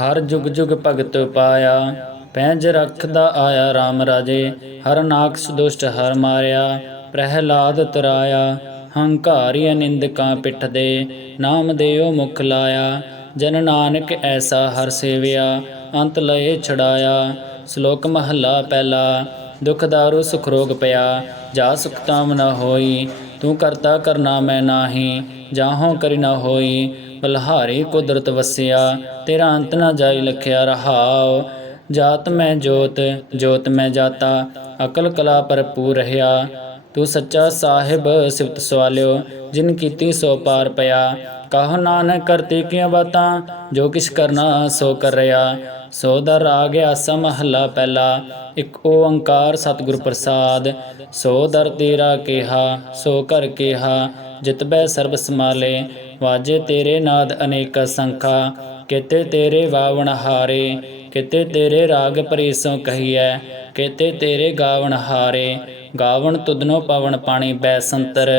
ਹਰ ਜੁਗ ਜੁਗ ਭਗਤ ਪਾਇਆ, ਪੈਂਜ ਰੱਖਦਾ ਆਇਆ RAM ਰਾਜੇ, ਹਰ ਨਾਕਸ ਦੁਸ਼ਟ ਹਰ ਮਾਰਿਆ, ਪ੍ਰਹਿਲਾਦ ਤਰਾਇਆ, ਹੰਕਾਰੀ ਨਿੰਦਕਾਂ ਪਿੱਠ ਦੇ ਨਾਮ ਦੇਓ ਮੁਖ ਲਾਇਆ, ਜਨ ਨਾਨਕ ਐਸਾ ਹਰ ਸੇਵਿਆ, ਅੰਤ ਲਏ ਛੜਾਇਆ ਸ਼ਲੋਕ ਮਹੱਲਾ ਪਹਿਲਾ, ਦੁਖ ਦਾਰੂ ਸੁਖ ਰੋਗ ਪਿਆ, ਜਾ ਸੁਖ ਤਾਮ ਨ ਹੋਈ, ਤੂੰ ਕਰਤਾ ਕਰਨਾ ਮੈਂ ਨਾਹੀ, ਜਾਹੋਂ ਕਰੀ ਨਾ ਹੋਈ ਬਲਹਾਰੀ ਕੁਦਰਤ ਵਸਿਆ, ਤੇਰਾ ਅੰਤ ਨਾ ਜਾਈ ਲਖਿਆ ਰਹਾਉ। ਜਾਤ ਮੈਂ ਜੋਤ ਜੋਤ ਮੈਂ ਜਾਤਾ, ਅਕਲ ਕਲਾ ਭਰਪੂਰ ਰਹਾ ਤੂੰ ਸੱਚਾ ਸਾਹਿਬ ਸਿਫਤ ਸਵਾਲਿਓ, ਜਿਨ ਕੀਤੀ ਸੋ ਪਾਰ ਪਿਆ। ਕਹੋ ਨਾਨਕ ਕਰਤੇ ਕੀਆਂ ਬਾਤਾਂ, ਜੋ ਕਿਛ ਕਰਨਾ ਸੋ ਕਰ ਰਿਆ। ਸੋ ਦਰ ਰਾਗ ਗਿਆ ਆਸਾ ਮਹੱਲਾ ਪਹਿਲਾ, ਇੱਕ ਓੰਕਾਰ ਸਤਿਗੁਰ ਪ੍ਰਸਾਦ। ਸੋ ਦਰ ਤੇਰਾ ਕਿਹਾ, ਸੋ ਕਰ ਕਿਹਾ ਜਿਤਬੈ ਸਰਬ ਸਮਾਲੇ ਵਾਜੇ ਤੇਰੇ ਨਾਦ ਅਨੇਕ ਸੰਖਾ, ਕਿਤੇ ਤੇਰੇ ਵਾਵਣ ਹਾਰੇ। ਕਿਤੇ ਤੇਰੇ ਰਾਗ ਪਰੀਸੋਂ ਕਹੀਐ, ਕਿਤੇ ਤੇਰੇ ਗਾਵਣ ਹਾਰੇ। ਗਾਵਣ ਤੁਧਨੋ ਪਵਨ ਪਾਣੀ ਬੈ ਸੰਤਰ,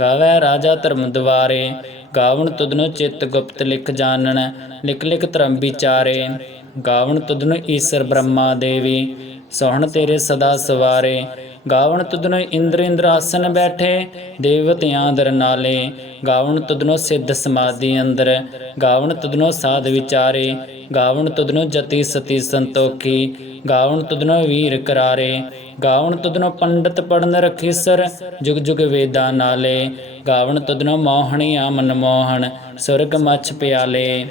ਗਾਵੈ ਰਾਜਾ ਧਰਮ ਦੁਆਰੇ। ਗਾਵਣ ਤੁਧਨੋ ਚਿੱਤ ਗੁਪਤ ਲਿਖ ਜਾਣਨ, ਲਿਖ ਲਿਖ ਧਰਮ ਵਿਚਾਰੇ। ਗਾਵਣ ਤੁਧਨੋ ਈਸ਼ਰ ਬ੍ਰਹਮਾ ਦੇਵੀ, ਸੋਹਣ ਤੇਰੇ ਸਦਾ ਸਵਾਰੇ। ਗਾਵਣ ਤੁਧਨੋ ਇੰਦਰ ਆਸਨ ਬੈਠੇ, ਦੇਵਤਿਆਂ ਦਰ ਨਾਲੇ। ਗਾਵਣ ਤੁਧਨੋ ਸਿੱਧ ਸਮਾਧੀ ਅੰਦਰ, ਗਾਵਣ ਤੁਧਨੋ ਸਾਧ ਵਿਚਾਰੇ। ਗਾਵਣ ਤੁਧਨੋ ਜਤੀ ਸਤੀ ਸੰਤੋਖੀ, ਗਾਵਣ ਤੁਧਨੋ ਵੀਰ ਕਰਾਰੇ। ਗਾਵਣ ਤੁਧਨੋ ਪੰਡਤ ਪੜਨ ਰਖੀਸਰ ਜੁਗ ਜੁਗ ਵੇਦਾਂ ਨਾਲੇ। ਗਾਵਣ ਤੁਧਨੋ ਆ ਮਨ ਮੋਹਣ ਸੁਰਗ ਮਛ ਪਿਆਲੇ।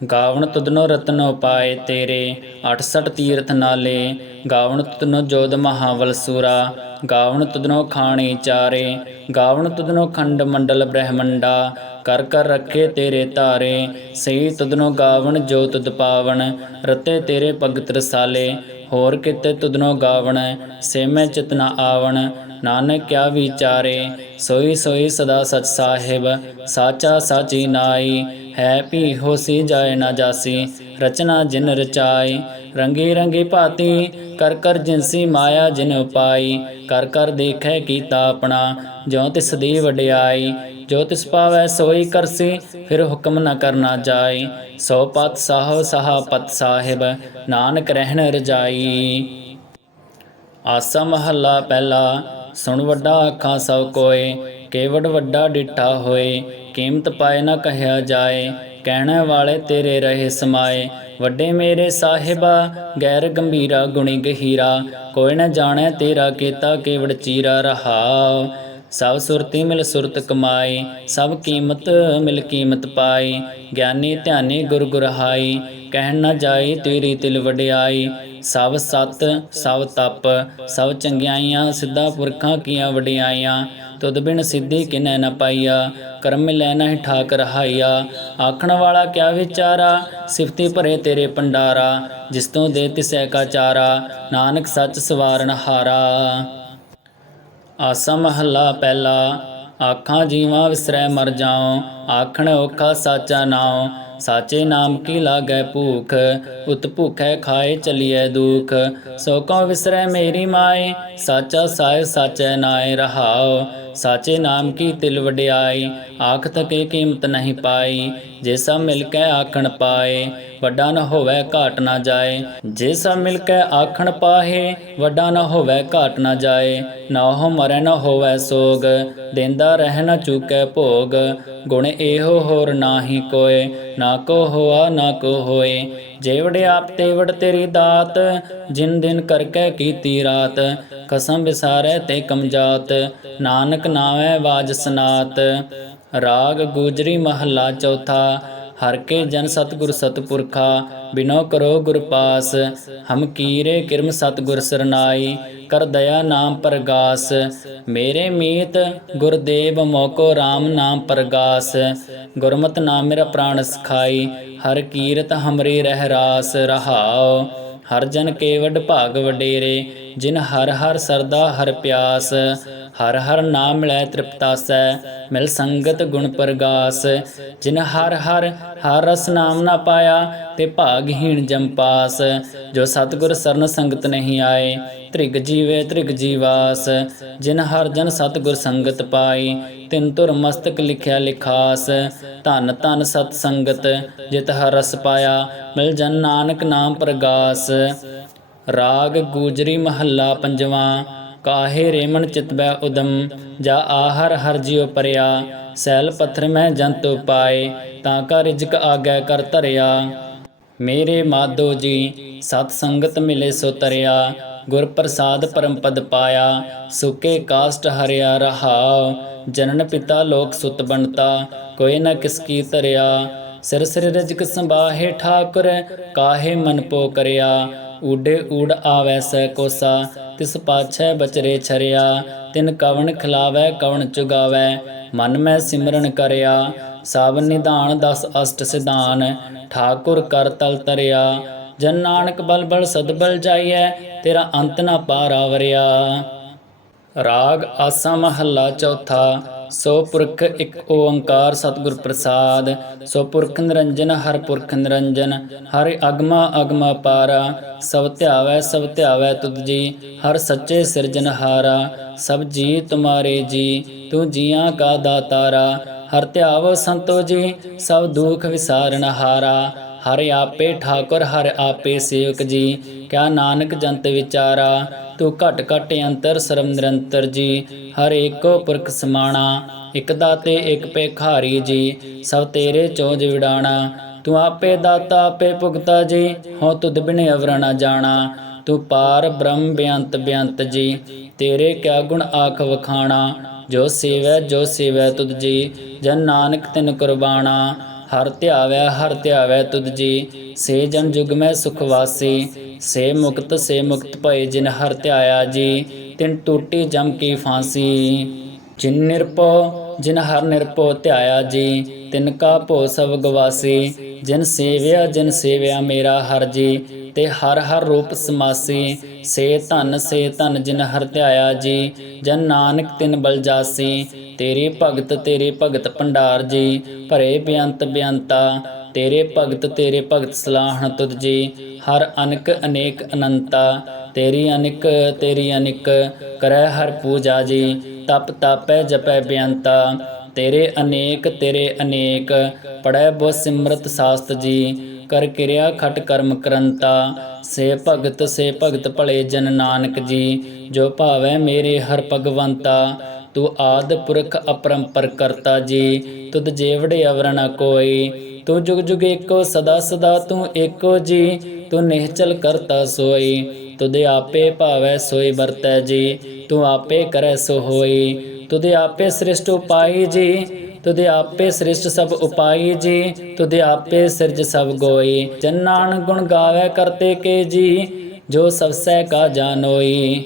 ਗਾਵਣ ਤੁਧਨੋ ਰਤਨ ਉਪਾਏ ਤੇਰੇ 68 ਤੀਰਥ ਨਾਲੇ। ਗਾਵਣ ਤੁਧਨੋ ਜੋਧ ਮਹਾਵਲ ਸੂਰਾ, ਗਾਵਣ ਤੁਧਨੋ ਖਾਣੀ ਚਾਰੇ। ਗਾਵਣ ਤੁਧਨੋ ਖੰਡ ਮੰਡਲ ਬ੍ਰਹਮੰਡਾ, ਕਰ ਕਰ ਰੱਖੇ ਤੇਰੇ ਧਾਰੇ। ਸਹੀ ਤੁਧਨੋ ਗਾਵਣ, ਜੋ ਤੁਧ ਪਾਵਨ, ਰਤੇ ਤੇਰੇ ਭਗਤ ਰਸਾਲੇ। ਹੋਰ ਕਿਤੇ ਤੁਧਨੋ ਗਾਵਣ ਸੇ ਚਿਤ ਚਿਤਨਾ ਆਵਣ। ਨਾਨਕ ਕਿਆ ਵਿਚਾਰੇ, ਸੋਈ ਸੋਈ ਸਦਾ ਸਚ ਸਾਹਿਬ, ਸਾਚਾ ਸਾਚੀ ਨਾਈ। ਹੈ ਭੀ ਹੋਸੀ ਜਾਏ ਨਾ ਜਾਸੀ, ਰਚਨਾ ਜਿਨ ਰਚਾਈ। ਰੰਗੀ ਰੰਗੀ ਭਾਤੀ, ਕਰ ਕਰ ਜਿਨਸੀ ਮਾਇਆ ਜਿਨ ਉਪਾਈ। ਕਰ ਕਰ ਦੇਖੈ ਕੀਤਾ ਆਪਣਾ ਜੋ ਤਿਸ ਦੀ ਵਡਿਆਈ। ਜੋ ਤਿਸ ਪਾਵੈ ਸੋਈ ਕਰਸੀ, ਫਿਰ ਹੁਕਮ ਨਾ ਕਰਨਾ ਜਾਏ ਸੋ ਪਤ ਸਾਹ, ਸਹਾ ਪਤ ਸਾਹਿਬ, ਨਾਨਕ ਰਹਿਣ ਰਜਾਈ। ਆਸਾ ਮਹੱਲਾ ਪਹਿਲਾ, ਸੁਣ ਵੱਡਾ ਅੱਖਾਂ ਸਭ ਕੋਏ, ਕੇਵੜ ਵੱਡਾ ਡਿੱਠਾ ਹੋਏ, ਕੀਮਤ ਪਾਏ ਨਾ ਕਹਿਆ ਜਾਏ। ਕਹਿਣ ਵਾਲੇ ਤੇਰੇ ਰਹੇ ਸਮਾਏ, ਵੱਡੇ ਮੇਰੇ ਸਾਹਿਬਾ, ਗੈਰ ਗੰਭੀਰਾ ਗੁਣੀ ਗਹੀਰਾ। ਕੋਈ ਨਾ ਜਾਣੈ ਤੇਰਾ ਕੀਤਾ ਕੇਵੜ ਚੀਰਾ ਰਹਾਉ ਸਭ ਸੁਰਤੀ ਮਿਲ ਸੁਰਤ ਕਮਾਈ, ਸਭ ਕੀਮਤ ਮਿਲ ਕੀਮਤ ਪਾਈ। ਗਿਆਨੀ ਧਿਆਨੀ ਗੁਰ ਗੁਰਹਾਈ, ਕਹਿਣ ਨਾ ਜਾਈ ਤੇਰੀ ਤਿਲ ਵਡਿਆਈ। ਸਭ ਸਤ, ਸਭ ਤਪ, ਸਭ ਚੰਗਿਆਈਆਂ, ਸਿੱਧਾ ਪੁਰਖਾਂ ਕੀਆਂ ਵਡਿਆਈਆਂ। ਤੁਧ ਬਿਨ ਸਿੱਧੀ ਕਿਨੈ ਨ ਪਾਈਆ, ਕਰਮ ਮਿਲੈ ਨਹੀਂ ਠਾਕ ਰਹਾਈਆ ਆਖਣ ਵਾਲਾ ਕਿਆ ਵਿਚਾਰਾ, ਸਿਫਤੀ ਭਰੇ ਤੇਰੇ ਪੰਡਾਰਾ ਜਿਸ ਤੋਂ ਦੇ ਤਿਸੈ ਕਾ ਚਾਰਾ। ਨਾਨਕ ਸੱਚ ਸਵਾਰਨ ਹਾਰਾ। ਆਸਾ ਮਹੱਲਾ ਪਹਿਲਾ, ਆਖਾਂ ਜੀਵਾਂ ਵਿਸਰੈ ਮਰ ਜਾਉ, ਆਖਣ ਔਖਾ ਸਾਚਾ ਨਾਉ, ਸਾਚੇ ਨਾਮ ਕੀ ਲਾਗੈ ਭੂਖ, ਉਤ ਭੁਖੈ ਖਾਏ ਚਲੀਐ ਦੁਖ, ਸੋ ਕਉ ਵਿਸਰੈ ਮੇਰੀ ਮਾਏ, ਸਾਚਾ ਸਾਹਿਬ ਸਾਚੈ ਨਾਏ ਰਹਾਉ ਸਾਚੇ ਨਾਮ ਕੀ ਤਿਲ ਵਡਿਆਈ? ਆਖ ਤਕੇ ਕੀਮਤ ਨਹੀਂ ਪਾਈ? ਜੇ ਸਭ ਮਿਲ ਕੇ ਆਖਣ ਪਾਏ, ਵੱਡਾ ਨਾ ਹੋਵੇ ਘਾਟ ਨਾ ਜਾਏ। ਜੇ ਸਭ ਮਿਲ ਕੇ ਆਖਣ ਪਾਹੇ, ਵੱਡਾ ਨਾ ਹੋਵੇ ਘਾਟ ਨਾ ਜਾਏ। ਨਾ ਹੋ ਮਰੈ ਨਾ ਹੋਵੇ ਸੋਗ, ਦੇਂਦਾ ਰਹਿ ਨਾ ਚੁਕੈ ਭੋਗ। ਗੁਣ ਇਹੋ ਹੋਰ ਨਾਹੀ ਕੋਏ, ਨਾ ਕੋ ਹੋਆ ਨਾ ਕੋ ਹੋਏ। ਜੇਵੜ ਆਪ ਤੇਵੜ ਤੇਰੀ ਦਾਤ, ਜਿਨ ਦਿਨ ਕਰਕੇ ਕੀਤੀ ਰਾਤ, ਕਸਮ ਵਿਸਾਰੈ ਤੇ ਕਮਜਾਤ ਨਾਨਕ ਨਾਵੇਂ ਬਾਜ ਸਨਾਤ। ਰਾਗ ਗੁਜਰੀ ਮਹੱਲਾ ਚੌਥਾ, ਹਰ ਕੇ ਜਨ ਸਤਿਗੁਰ ਸਤਪੁਰਖਾ, ਬਿਨੋ ਕਰੋ ਗੁਰ ਪਾਸ। ਹਮ ਕੀਰੇ ਕਿਰਮ ਸਤਿਗੁਰ ਸਰਨਾਈ, ਕਰ ਦਇਆ ਨਾਮ ਪ੍ਰਗਾਸ। ਮੇਰੇ ਮੀਤ ਗੁਰਦੇਵ ਮੋਕੋ RAM ਨਾਮ ਪ੍ਰਗਾਸ। ਗੁਰਮਤ ਨਾਮ ਮੇਰਾ ਪ੍ਰਾਣ ਸਖਾਈ ਹਰ ਕੀਰਤ ਹਮਰੇ ਰਹਿ ਰਾਸ ਰਹਾਉ, ਹਰ ਜਨ ਕੇਵਡ ਭਾਗ ਵਡੇਰੇ, ਜਿਨ ਹਰ ਹਰ ਸਰਦਾ ਹਰ ਪਿਆਸ, ਹਰ ਹਰ ਨਾਮ ਮਿਲੈ ਤ੍ਰਿਪਤਾਸੈ ਮਿਲ ਸੰਗਤ ਗੁਣ ਪ੍ਰਗਾਸ, ਜਿਨ ਹਰ ਹਰ ਹਰ ਰਸ ਨਾਮ ਨਾ ਪਾਇਆ, ਤੇ ਭਾਗਹੀਣ ਜਮ ਪਾਸ, ਜੋ ਸਤਿਗੁਰ ਸਰਨ ਸੰਗਤ ਨਹੀਂ ਆਏ, ਤ੍ਰਿਗ ਜੀਵੇ ਤ੍ਰਿਗ ਜੀਵਾਸ, ਜਿਨ ਹਰ ਜਨ ਸਤਿਗੁਰ ਸੰਗਤ ਪਾਈ ਤਿੰਨ ਧੁਰ ਮਸਤਕ ਲਿਖਿਆ ਲਿਖਾਸ, ਧਨ ਧਨ ਸਤ ਸੰਗਤ, ਜਿਤ ਹਰ ਪਾਇਆ, ਮਿਲ ਜਨ ਨਾਨਕ ਨਾਮ ਪ੍ਰਗਾਸ। ਰਾਗ ਗੂਜਰੀ ਮਹੱਲਾ ਪੰਜਵਾਂ, ਕਾਹੇ ਰੇਮਨ ਚਿਤਬੈ ਉਦਮ, ਜਾ ਆਹਰ ਹਰ ਜਿਉ ਪਰਿਆ, ਸੈਲ ਪੱਥਰ ਮੈਂ ਜੰਤੂ ਪਾਏ ਤਾਂ ਕਾ ਰਿਜਕ ਆਗੈ ਕਰ ਧਰਿਆ। ਮੇਰੇ ਮਾਧੋ ਜੀ, ਸਤ ਸੰਗਤ ਮਿਲੇ ਸੋ ਤਰਿਆ ਗੁਰ ਪ੍ਰਸਾਦ ਪਰਮ ਪਦ ਪਾਇਆ, ਸੁਕੇ ਕਾਸਟ ਹਰਿਆ ਰਹਾਉ ਜਨਨ ਪਿਤਾ ਲੋਕ ਸੁਤ ਬਣਤਾ, ਕੋਈ ਨਾ ਕਿਸ ਕੀ ਤਰਿਆ ਸਿਰ ਸਿਰ ਰਜਕ ਸੰਭਾਹੇ ਠਾਕੁਰ, ਕਾਹੇ ਮਨ ਪੋ ਕਰਿਆ। ਊਡੇ ਊੜ ਆਵੈ ਸੈ ਕੋਸਾ, ਤਿਸ ਪਾਛੈ ਬਚਰੇ ਛਰਿਆ। ਤਿਨ ਕਵਣ ਖਿਲਾਵੈ, ਕਵਣ ਚੁਗਾਵੈ, ਮਨ ਮੈਂ ਸਿਮਰਨ ਕਰਿਆ। ਸਭ ਨਿਧਾਨ ਦਸ ਅਸ਼ਟ ਸਿਧਾਨ, ਠਾਕੁਰ ਕਰ ਤਲ ਤਰਿਆ। ਜਨ ਨਾਨਕ ਬਲ ਬਲ ਸਦਬਲ ਜਾਈਐ ਤੇਰਾ ਅੰਤ ਨਾ ਪਾਰਾਵਰਿਆ ਰਾਗ ਆਸਾ ਮਹੱਲਾ ਚੌਥਾ, ਸੋ ਪੁਰਖ ਇੱਕ ਓੰਕਾਰ ਸਤਿਗੁਰ ਪ੍ਰਸਾਦ, ਸੋ ਪੁਰਖ ਨਿਰੰਜਨ, ਹਰ ਪੁਰਖ ਨਿਰੰਜਨ, ਹਰਿ ਅਗਮਾ ਅਗਮਾ ਪਾਰਾ, ਸਭ ਧਿਆਵੈ ਸਭ ਧਿਆਵੈ ਤੁਧ ਜੀ, ਹਰ ਸੱਚੇ ਸਿਰਜਨਹਾਰਾ ਸਭ ਜੀ ਤੁਮਾਰੇ ਜੀ, ਤੂੰ ਜੀਆਂ ਕਾ ਦਾਤਾਰਾ, ਹਰ ਧਿਆਵ ਸੰਤੋ ਜੀ, ਸਭ ਦੁਖ ਵਿਸਾਰਨ ਹਾਰਾ। ਹਰਿ ਆਪੇ ਠਾਕੁਰ, ਹਰ ਆਪੇ ਸੇਵਕ ਜੀ। ਕਿਆ ਨਾਨਕ ਜੰਤ ਵਿਚਾਰਾ, ਤੂੰ ਘਟ ਘਟ ਅੰਤਰ ਸਰਮ ਨਿਰੰਤਰ ਜੀ। ਹਰ ਏਕੋ ਪੁਰਖ ਸਮਾਣਾ, ਇਕ ਦਾਤੇ, ਇਕ ਪੇਖਾਰੀ ਜੀ। ਸਭ ਤੇਰੇ ਚੋਜ ਵਿਡਾਣਾ ਤੂੰ ਆਪੇ ਦਾਤਾ, ਆਪੇ ਭੁਗਤਾ ਜੀ। ਹੋ ਤੁਧ ਬਿਨ ਅਵਰ ਜਾਣਾ, ਤੂੰ ਪਾਰ ਬ੍ਰਹਮ ਬੇਅੰਤ ਬੇਅੰਤ ਜੀ। ਤੇਰੇ ਕਿਆ ਗੁਣ ਆਖ ਵਖਾਣਾ, ਜੋ ਸੇਵੈ ਜੋ ਸੇਵੈ ਤੁਧ ਜੀ। ਜਨ ਨਾਨਕ ਤਿਨ ਕੁਰਬਾਨਾ ਹਰ ਧਿਆਵੈ ਹਰ ਧਿਆਵੈ ਤੁਧ ਜੀ। ਸੇ ਜਨ ਜੁਗ ਮੈਂ ਸੁਖ ਵਾਸੀ, ਸੇ ਮੁਕਤ ਸੇ ਮੁਕਤ ਭਏ ਜਿਨ ਹਰ ਧਿਆਇਆ ਜੀ। ਤਿਨ ਟੂਟੀ ਜਮ ਕੀ ਫਾਂਸੀ, ਜਿਨ ਨਿਰਭਉ ਜਿਨ ਹਰ ਨਿਰਭਉ ਧਿਆਇਆ ਜੀ। ਤਿਨ ਕਾ ਭੋ ਸਭ ਗਵਾਸੀ, ਜਿਨ ਸੇਵਿਆ ਜਿਨ ਸੇਵਿਆ ਮੇਰਾ ਹਰ ਜੀ। ਤੇ ਹਰ ਹਰ ਰੂਪ ਸਮਾਸੀ, ਸੇ ਧਨ ਸੇ ਧਨ ਜਿਨ ਹਰ ਧਿਆਇਆ ਜੀ। ਜਨ ਨਾਨਕ ਤਿਨ ਬਲਜਾਸੀ ਤੇਰੇ ਭਗਤ ਤੇਰੇ ਭਗਤ ਭੰਡਾਰ ਜੀ, ਭਰੇ ਬੇਅੰਤ ਬੇਅੰਤਾ ਤੇਰੇ ਭਗਤ ਤੇਰੇ ਭਗਤ ਸਲਾਹਣ ਤੁਧ ਜੀ, ਹਰ ਅਨਕ ਅਨੇਕ ਅਨੰਤਾ। ਤੇਰੀ ਅਨਿਕ ਤੇਰੀ ਅਨਿਕ, ਕਰੈ ਹਰ ਪੂਜਾ ਜੀ, ਤਪ ਤਾਪੈ ਜਪੈ ਬੇਅੰਤਾ ਤੇਰੇ ਅਨੇਕ ਤੇਰੇ ਅਨੇਕ ਪੜੈ ਬੋ ਸਿਮਰਤ ਸਾਸਤ ਜੀ, ਕਰ ਕਿਰਿਆ ਖਟ ਕਰਮ ਕਰੰਤਾ। ਸੇ ਭਗਤ ਸੇ ਭਗਤ ਭਲੇ ਜਨ ਨਾਨਕ ਜੀ, ਜੋ ਭਾਵੈ ਮੇਰੇ ਹਰ ਭਗਵੰਤਾ। ਤੂੰ ਆਦ ਪੁਰਖ ਅਪਰੰਪਰ ਕਰਤਾ ਜੀ, ਤੁਧ ਜੇਵੜੇ ਅਵਰ ਨ ਕੋਈ। ਤੂੰ ਜੁਗ ਜੁਗ ਏਕੋ, ਸਦਾ ਸਦਾ ਤੂੰ ਏਕੋ ਜੀ, ਤੂੰ ਨਿਹਚਲ ਕਰਤਾ ਸੋਈ। ਤੁਦੇ ਆਪੇ ਭਾਵੈ ਸੋਈ ਵਰਤੈ ਜੀ, ਤੂੰ ਆਪੇ ਕਰੈ ਸੋ ਹੋਈ। ਤੁਦੇ ਆਪੇ ਸ੍ਰਿਸ਼ਟ ਉਪਾਈ ਜੀ ਤੁਦੇ ਆਪੇ ਸ੍ਰਿਸ਼ਟ ਸਭ ਉਪਾਈ ਜੀ ਤੁਦੇ ਆਪੇ ਸਿਰਜ ਸਭ ਗੋਈ। ਜਨਾਨ ਗੁਣ ਗਾਵੇ ਕਰਤੇ ਕੇ ਜੀ, ਜੋ ਸਭ ਸਹਿ ਕਾ ਜਾਣੋਈ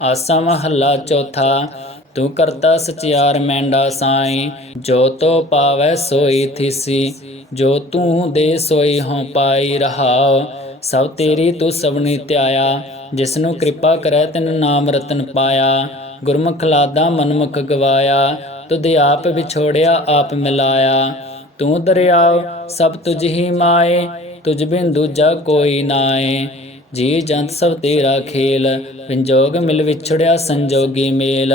ਆਸਾ ਮਹੱਲਾ ਚੌਥਾ ਤੂੰ ਕਰਤਾ ਸਚਿਆਰ ਮੈਂਡਾ ਸਾਈ, ਜੋ ਤੋ ਪਾਵੈ ਸੋਈ ਥਿਸੀ, ਜੋ ਤੂੰ ਦੇ ਸੋਈ ਹਉ ਪਾਈ ਰਹਾਉ, ਸਭ ਤੇਰੀ ਤੂੰ ਸਭਨੀ ਧਿਆਇਆ, ਜਿਸਨੂੰ ਕਿਰਪਾ ਕਰੈ ਤਿਨ ਨਾਮ ਰਤਨ ਪਾਇਆ, ਗੁਰਮੁਖ ਲਾਦਾ ਮਨਮੁਖ ਗਵਾਇਆ, ਤੁਧ ਆਪ ਵਿਛੋੜਿਆ ਆਪ ਮਿਲਾਇਆ, ਤੂੰ ਦਰਿਆਵ ਸਭ ਤੁਝ ਹੀ ਮਾਏ, ਤੁਝ ਬਿਨ ਦੂਜਾ ਕੋਈ ਨਾਏ। ਜੀ ਜੰਤ ਸਭ ਤੇਰਾ ਖੇਲ, ਵਿੰਜੋਗ ਮਿਲ ਵਿਛੜਿਆ ਸੰਜੋਗੀ ਮੇਲ।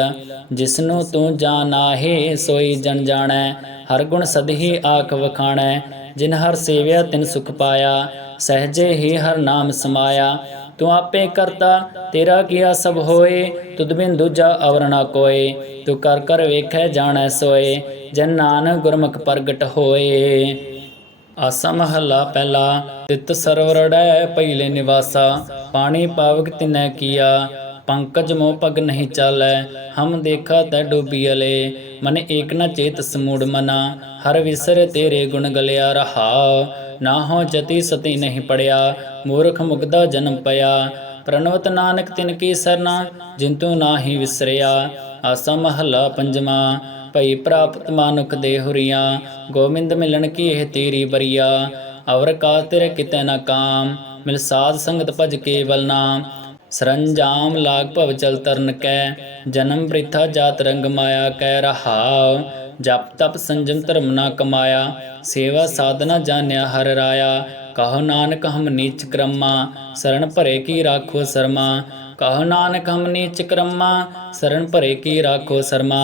ਜਿਸਨੂੰ ਤੂੰ ਜਾਣਾਹੇ, ਸੋਈ ਜਨ ਜਾਣੈ, ਹਰ ਗੁਣ ਸਦਹੀ ਆਖ ਵਖਾਣੈ। ਜਿਨ ਹਰ ਸੇਵਿਆ, ਤਿਨ ਸੁਖ ਪਾਇਆ। ਸਹਜੇ ਹੀ ਹਰ ਨਾਮ ਸਮਾਇਆ। ਤੂੰ ਆਪੇ ਕਰਤਾ, ਤੇਰਾ ਕੀਆ ਸਭ ਹੋਏ। ਤੁਧ ਬਿਨ ਦੂਜਾ ਅਵਰ ਨਾ ਕੋਏ। ਤੂੰ ਕਰ ਕਰ ਵੇਖੈ, ਜਾਣੈ ਸੋਏ। ਜਨ ਨਾਨਕ ਗੁਰਮੁਖ ਪ੍ਰਗਟ ਹੋਏ। ਆਸਾ ਮਹੱਲਾ ਪਹਿਲਾ, ਤਿਤ ਸਰਵਰੜੈ ਪਹਿਲੇ ਨਿਵਾਸਾ, ਪਾਣੀ ਪਾਵਕ ਤਿਨੈ ਕੀਆ, ਪੰਕਜ ਮੋ ਪਗ ਨਹੀਂ ਚਾਲੈ, ਹਮ ਦੇਖਾ ਤੈ ਡੂਬੀਲੇ ਮਨ ਏਕ ਨ ਚੇਤ ਸਮੂੜ ਮਨਾ, ਹਰ ਵਿਸਰ ਤੇਰੇ ਗੁਣ ਗਲਿਆ ਰਹਾ ਨਾ ਹੋ ਜਤੀ ਸਤੀ ਨਹੀਂ ਪੜਿਆ, ਮੂਰਖ ਮੁਗਦਾ ਜਨਮ ਪਿਆ, ਪ੍ਰਣਵਤ ਨਾਨਕ ਤਿਨ ਕੀ ਸਰਨਾ, ਜਿੰਤੂ ਨਾਹੀ ਵਿਸਰਿਆ, ਆਸਾ ਮਹੱਲਾ ਪੰਜਵਾ ਭਈ ਪ੍ਰਾਪਤ ਮਾਨੁਖ ਦੇ ਹੁਰੀਆਂ, ਗੋਬਿੰਦ ਮਿਲਣ ਕੀ ਇਹ ਤੇਰੀ ਬਰੀਆ ਅਵਰ ਕਾ ਤੇਰੇ ਕਿਤੇ ਨਾ ਕਾਮ, ਮਿਲ ਸਾਧ ਸੰਗਤ ਭਜ ਕੇਵਲ ਨਾਮ। ਸਰੰਜਾਮ ਲਾਗ ਭਵ ਚਲ ਤਰਨ ਕੈ, ਜਨਮ ਪ੍ਰਿਥਾ ਜਾਤ ਰੰਗ ਮਾਇਆ ਕੈ ਰਹਾਉ। ਜਪ ਤਪ ਸੰਜਮ ਧਰਮ ਨਾ ਕਮਾਇਆ, ਸੇਵਾ ਸਾਧਨਾ ਜਾਣਿਆ ਹਰ ਰਾਇਆ। ਕਹੋ ਨਾਨਕ ਹਮ ਨੀਚ ਕਰਮਾ ਸਰਣ ਭਰੇ ਕੀ ਰਾਖੋ ਸਰਮਾ। ਕਹੋ ਨਾਨਕ ਹਮ ਨੀਚ ਕਰਮਾ ਸਰਣ ਭਰੇ ਕੀ ਰਾਖੋ ਸਰਮਾ।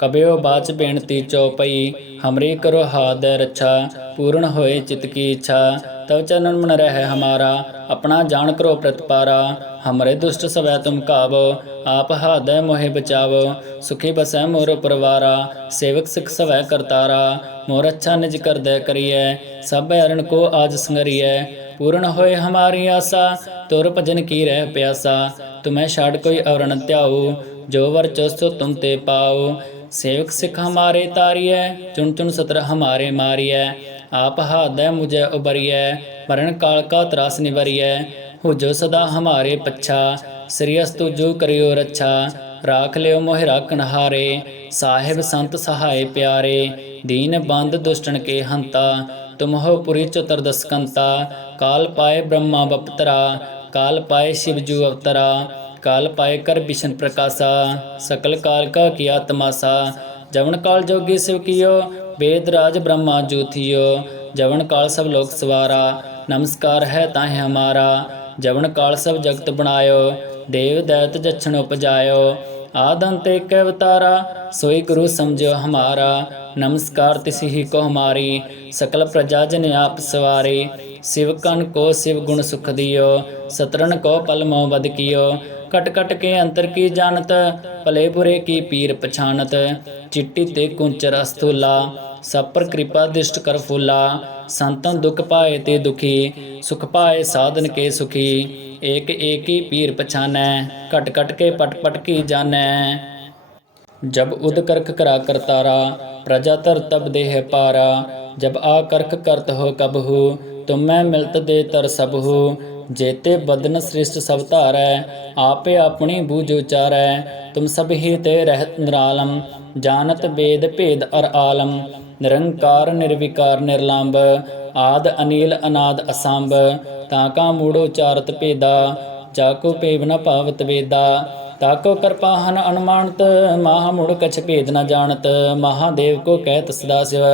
ਕਬਿਓ ਬਾਚ ਬੇਨਤੀ ਚਉਪਈ, ਹਮਰੀ ਕਰੋ ਹਾਥ ਦੇ ਰੱਛਾ, ਪੂਰਨ ਹੋਏ ਚਿਤ ਕੀ ਇੱਛਾ। ਤਵ ਚਰਨ ਮਨ ਰਹਿ ਹਮਾਰਾ, ਆਪਣਾ ਜਾਣ ਕਰੋ ਪ੍ਰਤਪਾਰਾ। ਹਮਰੇ ਦੁਸ਼ਟ ਸਵੈ ਤੁਮ ਕਾਵੋ, ਆਪ ਹਾਦੈ ਮੋਹਿ ਬਚਾਵੋ। ਸੁਖੀ ਬਸੈ ਮੋਰ ਪਰਵਾਰਾ, ਸੇਵਕ ਸਿਖ ਸਵੈ ਕਰਤਾਰਾ। ਮੋਰ ਅੱਛਾ ਨਿਜ ਕਰਦੈ ਕਰੀਐ, ਸਭ ਅਰਣ ਕੋ ਆਜ ਸੰਗਰੀਐ। ਪੂਰਨ ਹੋਏ ਹਮਾਰੀ ਆਸਾ, ਤੁਰ ਭਜਨ ਕੀ ਰਹਿ ਪਿਆਸਾ। ਤੁਮੈ ਛਾੜ ਕੋਈ ਔਰ ਨ ਧਿਆਉ, ਜੋ ਵਰ ਚਸੋ ਤੁਮ ਤੇ ਪਾਉ। ਸੇਵਕ ਸਿਖ ਹਮਾਰੇ ਤਾਰੀਐ, ਚੁਣ ਚੁਣ ਸਤਰ ਹਮਾਰੇ ਮਾਰੀਐ। ਆਪ ਹਾਦੈ ਮੁਝੈ ਉਬਰੀਐ, ਮਰਨ ਕਾਲ ਕਾ ਤਰਾਸ ਨਿਵਰੀਐ। ਹੁਜੋ ਸਦਾ ਹਮਾਰੇ ਪੱਛਾ ਸ੍ਰੀਅਸ ਤੁਜੋ ਕਰਿਓ ਰੱਛਾ। ਰਾਖ ਲਿਓ ਮੋਹਿ ਰਾਖਣ ਹਾਰੇ ਸਾਹਿਬ ਸੰਤ ਸਹਾਏ ਪਿਆਰੇ। ਦੀਨ ਬੰਦ ਦੁਸ਼ਟਣ ਕੇ ਹੰਤਾ ਤੁਮ ਹੋ ਪੁਰੀ ਚਤੁਰਦਸਕੰਤਾ ਕਾਲ ਪਾਏ ਬ੍ਰਹਮਾ ਬਪਤਰਾ, ਕਾਲ ਪਾਏ ਸ਼ਿਵ ਜੂ ਅਵਤਰਾ। ਕਾਲ ਪਾਏ ਕਰ ਬਿਸ਼ਨ ਪ੍ਰਕਾਸ਼ਾ, ਸਕਲ ਕਾਲ ਕਾ ਕੀਆ ਤਮਾਸਾ, ਜਵਨ ਕਾਲ ਜੋਗੀ ਸਿਵ ਕੀਓ ਵੇਦ ਰਾਜ ਬ੍ਰਹਮਾ ਜੂਥਿਓ ਜਵਨ ਕਾਲ ਸਭ ਲੋਕ ਸਵਾਰਾ, ਨਮਸਕਾਰ ਹੈ ਤਾਹੇ ਹਮਾਰਾ, ਜਵਨ ਕਾਲ ਸਭ ਜਗਤ ਬਣਾਇਓ, ਦੇਵ ਦੈਤ ਜਛਣ ਉਪਜਾਇਓ ਆਦੰਤ ਏਕ ਅਵਤਾਰਾ, ਸੋਈ ਗੁਰੂ ਸਮਝਿਓ ਹਮਾਰਾ, ਨਮਸਕਾਰ ਤਿਸि ਹੀ ਕੋ ਹਮਾਰੀ, ਸਕਲ ਪ੍ਰਜਾ ਜਨ ਆਪ ਸਵਾਰੇ, ਸਿਵ ਕਨ ਕੋ ਸਿਵ ਗੁਣ ਸੁਖ ਦਿਓ ਸਤਰਨ ਕੋ ਪਲ ਮੋ ਬਦ ਕੀਓ ਕਟ ਕਟ ਕੇ ਅੰਤਰ ਕੀ ਜਾਣਤ, ਭਲੇ ਬੁਰੇ ਕੀ ਪੀਰ ਪਛਾਨਤ ਚਿੱਟੀ ਤੇ ਕੁੰਚਰ ਅਸਤੂਲਾ ਸਭ ਪਰ ਕਿਰਪਾ ਦਿਸ਼ਟ ਕਰ ਫੁੱਲਾ। ਸੰਤਨ ਦੁਖ ਪਾਏ ਤੇ ਦੁਖੀ, ਸੁਖ ਪਾਏ ਸਾਧਨ ਕੇ ਸੁਖੀ। ਏਕ ਏਕੀ ਪੀਰ ਪਛਾਨੈ, ਘਟ ਘਟ ਕੇ ਪਟ ਪਟ ਕੀ ਜਾਣੈ। ਜਬ ਉਦ ਕਰਖ ਕਰਾ ਕਰਤਾਰਾ, ਪ੍ਰਜਾ ਤਰ ਤਬ ਦੇਹ ਪਾਰਾ। ਜਬ ਆ ਕਰਖ ਕਰਤ ਹੋ ਕਬ ਕਬਹੂ, ਤੁਮੈ ਮਿਲਤ ਦੇ ਤਰ ਸਬਹੂ जेते बदन सृष्ट सब धारै आपे अपनी बूझ उचारै तुम सब ही ते रहत निरालम जानत वेद भेद अर आलम निरंकार निर्विकार निर्लंब आद अनिल अनाद असंभ ताका मूढ़ उचारत भेदा ਜਾਕੋ ਪੇਵ ਨ ਭਾਵਤ ਵੇਦਾ ਤਾਕੋ ਕਰਪਾਹਨ ਅਨੁਮਾਨਤ ਮਾਹ ਮੁੜ ਕਛ ਭੇਦ ਨ ਜਾਣਤ ਮਹਾਦੇਵ ਕੋ ਕਹਿਤ ਸਦਾ ਸਿਵ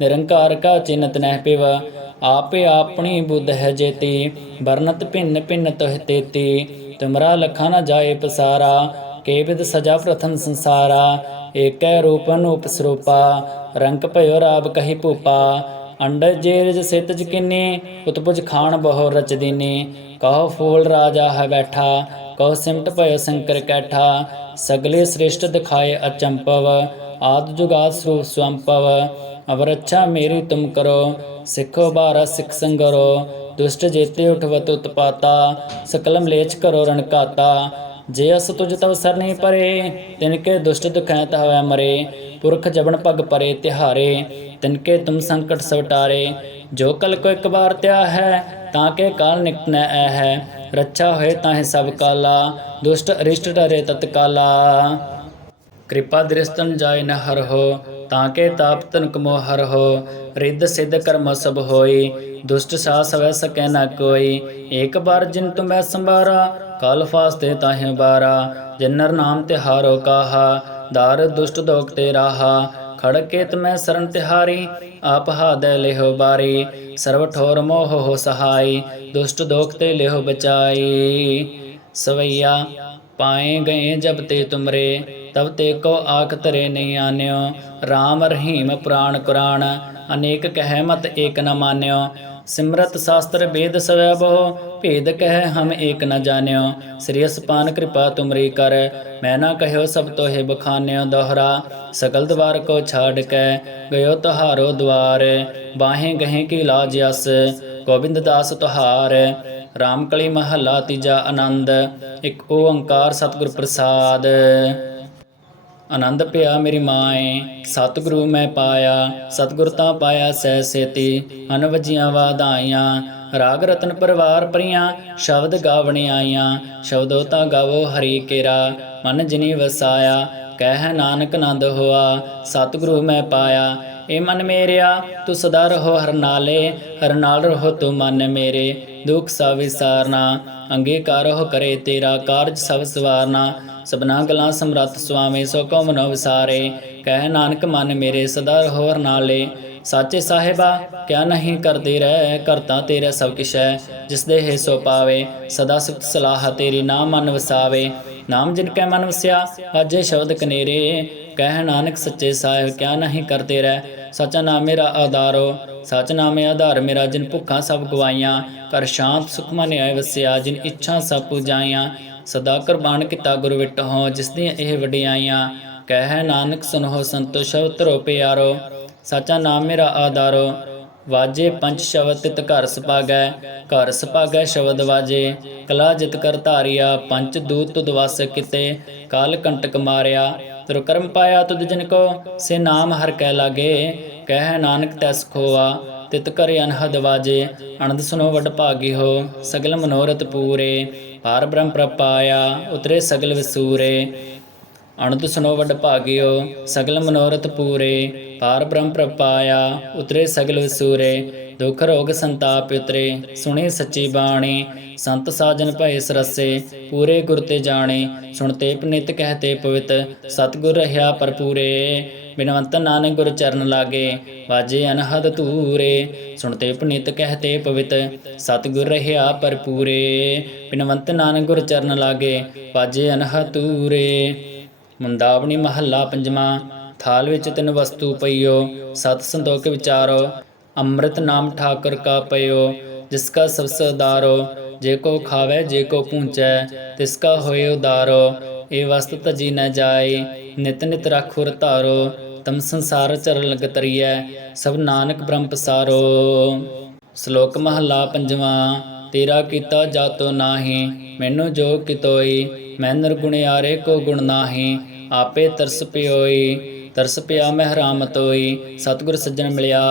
ਨਿਰੰਕਾਰ ਕਾ ਚਿੰਤ ਨਹਿ ਪਿਵ ਆਪੇ ਆਪਣੀ ਬੁੱਧ ਹੈ ਜੇਤੀ, ਵਰਨਤ ਭਿੰਨ ਭਿੰਨ ਤੋਹਿ ਤੇਤੀ। ਤੁਮਰਾ ਲਖਾ ਨ ਜਾਏ ਪਸਾਰਾ ਕੇਵਿਦ ਸਜਾ ਪ੍ਰਥਮ ਸੰਸਾਰਾ। ਏਕੈ ਰੂਪ ਅਨੂਪ ਸਰੂਪਾ, ਰੰਗ ਭਇਓ ਰਾਬ ਕਹੀ ਭੂਪਾ। ਅੰਡਜ ਜੇਰਜ ਸਿਤਜ ਕਿੰਨੇ, ਉਤਪੁਜ ਖਾਨ ਬਹੁ ਰਚਦੀਨੇ ਕਹੋ ਫੂਲ ਰਾਜਾ ਹੈ ਬੈਠਾ, ਕਹੋ ਸਿਮਟ ਭਇ ਸੰਕਰ ਕੈਠਾ। ਸਗਲੇ ਸ੍ਰਿਸ਼ਟ ਦਿਖਾਏ ਅਚੰਪਵ ਆਦ ਜੁਗਾਦ ਸਰੂਪ ਸਵੰਪਵ ਅਵਰ ਅੱਛਾ ਤੁਮ ਕਰੋ, ਸਿੱਖੋ ਬਾਰਾ ਸਿੱਖ ਸੰਗਰੋ, ਦੁਸ਼ਟ ਜੇਤੇ ਉਠਵਤ ਉਤਪਾਤਾ ਸਕਲਮ ਲੇਚ ਕਰੋ ਰਣ ਕਾਤਾ ਜੇ ਅਸ ਤੁਜ ਤਵ ਸਰਨੀ ਪਰੇ, ਤਿਨ ਕੇ ਦੁਸ਼ਟ ਦੁਖੈ ਤਹਵੈ ਮਰੇ, ਪੁਰਖ ਜਬਨ ਪਗ ਪਰੇ ਤਿਹਾਰੇ, ਤਿਨ ਕੇ ਤੁਮ ਸੰਕਟ ਸਵਟਾਰੇ। ਜੋ ਕਲ ਕੋ ਇੱਕ ਵਾਰ ਤਿਆ ਹੈ, ਤਾਂ ਕੇ ਕਾਲ ਨਿਕਟ ਨ ਐ ਹੈ। ਰੱਛਾ ਹੋਏ ਤਾਂ ਤਾਹੇ ਸਭ ਕਾਲਾ, ਦੁਸ਼ਟ ਅਰਿਸ਼ਟ ਡਰੇ ਤਤਕਾਲਾ। ਕਿਰਪਾ ਦ੍ਰਿਸ਼ਟਨ ਜਾਏ ਨ ਹਰ ਹੋ ਤਾਂ ਕੇ ਤਾਪ ਤਨਕ ਮੋ ਹਰ ਹੋ ਰਿੱਧ ਸਿੱਧ ਕਰਮ ਸਭ ਹੋਈ, ਦੁਸ਼ਟ ਸਾ ਸਵੈ ਸਕੈ ਨ ਕੋਈ। ਏਕ ਬਾਰ ਜਿਨ ਤੁਮੈ ਸੰਭਾਰਾ, ਕਾਲ ਫਾਸਤੇ ਤਾਹੇ ਬਾਰਾ। ਜਿਨਰ ਨਾਮ ਤੇ ਹਾਰੋ ਕਾਹਾ, ਦਾਰ ਦੁਸ਼ਟ ਦੋਖ ਤੇ ਰਾਹਾ। ਖੜਕੇ ਤਮੈ ਸਰਨ ਤਿਹਾਰੀ, ਆਪ ਹਾਦੈ ਲਿਹੋ ਬਾਰੀ। ਸਰਵ ਠੋਰ ਮੋਹ ਹੋ ਸਹਾਈ, ਦੁਸ਼ਟ ਦੋਖ ਤੇ ਲਿਹੋ ਬਚਾਈ। ਸਵਈਆ, ਪਾਏ ਗਏ ਜਬ ਤੇ ਤੁਮਰੇ ਤਬ ਤੇ ਕੋ ਆਖ ਤਰੇ ਨਹੀਂ ਆਨਿਓ। RAM ਰਹੀਮ ਪੁਰਾਣ ਕੁਰਾਨ, ਅਨੇਕ ਕਹਿ ਮਤ ਏਕ ਨ ਮਾਨਿਓ। ਸਿਮਰਤ ਸ਼ਾਸਤਰ ਵੇਦ ਸਵੈ ਬਹੁ, ਭੇਦ ਕਹਿ ਹਮ ਏਕ ਨ ਜਾਣਿਓ। ਸ੍ਰੀ ਅਸਪਾਨ ਕਿਰਪਾ ਤੁਮਰੀ ਕਰ, ਮੈਂ ਨਾ ਕਹਿਓ ਸਭ ਤੋਹਿ ਬਖਾਨਿਓ ਦੋਹਰਾ। ਸਕਲ ਦਵਾਰ ਕੋ ਛਾੜ ਕੇ, ਗਇਓ ਤੁਹਾਰੋ ਦਵਾਰ। ਬਾਹੇ ਗਹੇ ਕੀ ਲਾਜ ਅਸ, ਗੋਬਿੰਦ ਦਾਸ ਤੁਹਾਰ। ਰਾਮਕਲੀ ਮਹੱਲਾ ਤੀਜਾ ਆਨੰਦ, ਇੱਕ ਓੰਕਾਰ ਸਤਿਗੁਰ ਪ੍ਰਸਾਦ। ਆਨੰਦ ਪਿਆ ਮੇਰੀ ਮਾਏ ਸਤਿਗੁਰੂ ਮੈਂ ਪਾਇਆ ਸਤਿਗੁਰ ਤਾਂ ਪਾਇਆ ਸਹਿ ਸੇਤੀ ਅਨਵਜੀਆਂ ਵਾਧਾਈਆਂ ਰਾਗ ਰਤਨ ਪਰਵਾਰ ਪਰੀਆਂ, ਸ਼ਬਦ ਗਾਵਣੇ ਆਈਆਂ ਸ਼ਬਦੋ ਤਾਂ ਗਾਵੋ ਹਰੀ ਕੇਰਾ, ਮਨ ਜਿਨੀ ਵਸਾਇਆ, ਕਹਿ ਨਾਨਕ ਨੰਦ ਹੋਆ, ਸਤਿਗੁਰੂ ਮੈਂ ਪਾਇਆ। ਏ ਮਨ ਮੇਰਿਆ, ਤੂੰ ਸਦਾ ਰਹੋ ਹਰ ਨਾਲੇ, ਹਰ ਨਾਲ ਰਹੋ ਤੂੰ ਮਨ ਮੇਰੇ। ਦੁਖ ਸਭ ਵਿਸਾਰਨਾ, ਅੰਗੀਕਾਰ ਹੋ ਕਰੇ ਤੇਰਾ, ਕਾਰਜ ਸਭ ਸਵਾਰਨਾ। ਸਭਨਾ ਗਲਾਂ ਸਮਰੱਥ ਸੁਆਮੀ, ਸੋ ਕੋ ਮਨੋ ਵਿਸਾਰੇ, ਕਹਿ ਨਾਨਕ ਮਨ ਮੇਰੇ, ਸਦਾ ਰਹੋ ਹਰ ਨਾਲੇ। ਸਾਚੇ ਸਾਹਿਬਾ, ਕਿਆ ਨਹੀਂ ਕਰਦੇ ਰਹਿ, ਕਰਤਾ ਤੇਰਾ ਸਭ ਕਿਛ ਹੈ ਜਿਸ ਦੇ ਹੈ ਸੋ ਪਾਵੇ, ਸਦਾ ਸੁਖ ਸਲਾਹ ਤੇਰੀ ਨਾਮ ਮਨ ਵਸਾਵੇ। ਨਾਮ ਜਿਨ ਕੈ ਮਨ ਵਸਿਆ, ਅਜੇ ਸ਼ਬਦ ਕਨੇਰੇ। ਕਹਿ ਨਾਨਕ ਸੱਚੇ ਸਾਹਿਬ, ਕਿਆ ਨਹੀਂ ਕਰਦੇ ਰਹਿ, ਸੱਚਾ ਨਾਮ ਮੇਰਾ ਆਧਾਰੋ ਸੱਚ ਨਾਮੇ ਆਧਾਰ, ਮੇਰਾ ਜਿਨ ਭੁੱਖਾਂ ਸਭ ਗਵਾਈਆਂ ਕਰ ਸ਼ਾਂਤ ਸੁਖ ਮਨ ਵਸਿਆ, ਜਿਨ ਇੱਛਾ ਸਭ ਪੁਜਾਈਆਂ। ਸਦਾ ਕੁਰਬਾਨ ਕੀਤਾ ਗੁਰ ਵਿਟਹੁ ਜਿਸ ਦੀਆਂ ਇਹ ਵਡਿਆਈਆਂ। ਕਹਿ ਨਾਨਕ ਸੁਨੋ ਸੰਤੋ, ਸ਼ਬਦ ਧਰੋ ਪਿਆਰੋ। ਸਚਾ ਨਾਮ ਮੇਰਾ ਆਧਾਰੋ, ਵਾਜੇ ਪੰਜ ਸ਼ਬਦ ਤਿਤ ਘਰ ਸਪਾਗੈ ਘਰ ਸਪਾਗੈ ਸ਼ਬਦ ਵਾਜੇ, ਕਲਾ ਜਿਤ ਕਰ ਧਾਰਿਆ, ਪੰਜ ਦੂਤ ਤੁਧ ਵਸ ਕਿਤੇ, ਕਾਲ ਕੰਟਕ ਮਾਰਿਆ ਤਿਰ ਕਰਮ ਪਾਇਆ ਤੁਧ ਜਿਨ ਕੋ, ਸੇ ਨਾਮ ਹਰ ਕੈ ਲਾਗੇ, ਕਹਿ ਨਾਨਕ ਤੈਸ ਖੋਆ, ਤਿਤ ਕਰ ਅਨਹਦ ਵਾਜੇ ਅਨੰਦ ਸੁਨੋ ਵਡ ਭਾਗੀ ਹੋ, ਸਗਲ ਮਨੋਰਥ ਪੂਰੇ ਪਾਰ ਬ੍ਰਹਮ ਪ੍ਰਪਾਇਆ, ਉਤਰੇ ਸਗਲ ਵਿਸੂਰੇ ਅਨੰਦ ਸੁਨੋ ਵਡ ਭਾਗਿਓ ਸਗਲ ਮਨੋਰਥ ਪੂਰੇ ਪਾਰ ਬ੍ਰਹਮ ਪ੍ਰਪਾਇਆ ਉਤਰੇ ਸਗਲ ਵਸੂਰੇ ਦੁਖ ਰੋਗ ਸੰਤਾਪ ਉਤਰੇ ਸੁਣੀ ਸੱਚੀ ਬਾਣੀ ਸੰਤ ਸਾਜਨ ਭਏ ਸਰਸੇ ਪੂਰੇ ਗੁਰ ਤੇ ਜਾਣੇ ਸੁਣਤੇ ਪਨਿਤ ਕਹਤੇ ਪਵਿੱਤ ਸਤਿਗੁਰ ਰਹਾ ਪਰਪੂਰੇ ਬਿਨਵੰਤ ਨਾਨਕ ਗੁਰ ਚਰਨ ਲਾਗੇ ਵਾਜੇ ਅਨਹਦ ਤੂਰੇ ਸੁਣਤੇ ਪਨਿਤ ਕਹਤੇ ਪਵਿੱਤ ਸਤਿਗੁਰ ਰਹਾ ਪਰਪੂਰੇ ਬਿਨਵੰਤ ਨਾਨਕ ਗੁਰ ਚਰਨ ਲਾਗੇ ਵਾਜੇ ਅਨਹਦ ਤੂਰੇ ਮੁੰਦਾਵਣੀ ਮਹੱਲਾ ਪੰਜਵਾਂ ਥਾਲ ਵਿੱਚ ਤਿੰਨ ਵਸਤੂ ਪਈਓ, ਸਤ ਸੰਤੋਖ ਵਿਚਾਰੋ, ਅੰਮ੍ਰਿਤ ਨਾਮ ਠਾਕੁਰ ਕਾ ਪਇਓ ਜਿਸ ਕਾ ਸਬਸ ਉਦਾਰੋ, ਜੇ ਕੋ ਖਾਵੇ, ਜੇ ਕੋ ਪੂੰਚੈ ਤਿਸ ਕਾ ਹੋਏ ਉਦਾਰੋ, ਇਹ ਵਸਤ ਤਜੀ ਨ ਜਾਏ, ਨਿਤ ਨਿਤ ਰਾਖੁਰ ਧਾਰੋ, ਤਮ ਸੰਸਾਰ ਚਰਨ ਲਗ ਤਰੀਐ, ਸਭ ਨਾਨਕ ਬ੍ਰਹਮ ਪਸਾਰੋ। ਸ਼ਲੋਕ ਮਹੱਲਾ ਪੰਜਵਾਂ, ਤੇਰਾ ਕੀਤਾ ਜਾਤੋ ਨਾਹੀ, ਮੈਨੂੰ ਜੋ ਕਿਤੋਈ, ਮੈਂ ਨਿਰਗੁਣ ਆਰੇ ਕੋ ਗੁਣ ਨਾਹੀ, ਆਪੇ ਤਰਸ ਪਿਓਈ ਤਰਸ ਪਿਆ ਮਹਿਰਾਮ ਤੋਈ, ਸਤਿਗੁਰ ਸੱਜਣ ਮਿਲਿਆ।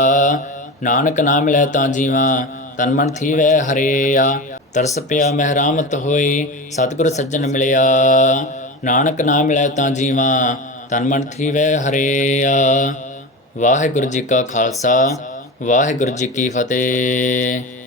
ਨਾਨਕ ਨਾ ਮਿਲਿਆ ਤਾਂ ਜੀਵਾ, ਤਨ ਮਨ ਥੀਵੈ ਹਰਿਆ। ਤਰਸ ਪਿਆ ਮਹਿਰਾਮਤ ਹੋਈ ਸਤਿਗੁਰ ਸੱਜਣ ਮਿਲਿਆ। ਨਾਨਕ ਨਾ ਮਿਲਿਆ ਤਾਂ ਜੀਵਾ, ਤਨ ਮਨ ਥੀਵੈ ਹਰੇਆ। ਵਾਹਿਗੁਰੂ ਜੀ ਕਾ ਖਾਲਸਾ, ਵਾਹਿਗੁਰੂ ਜੀ ਕੀ ਫਤਿਹ।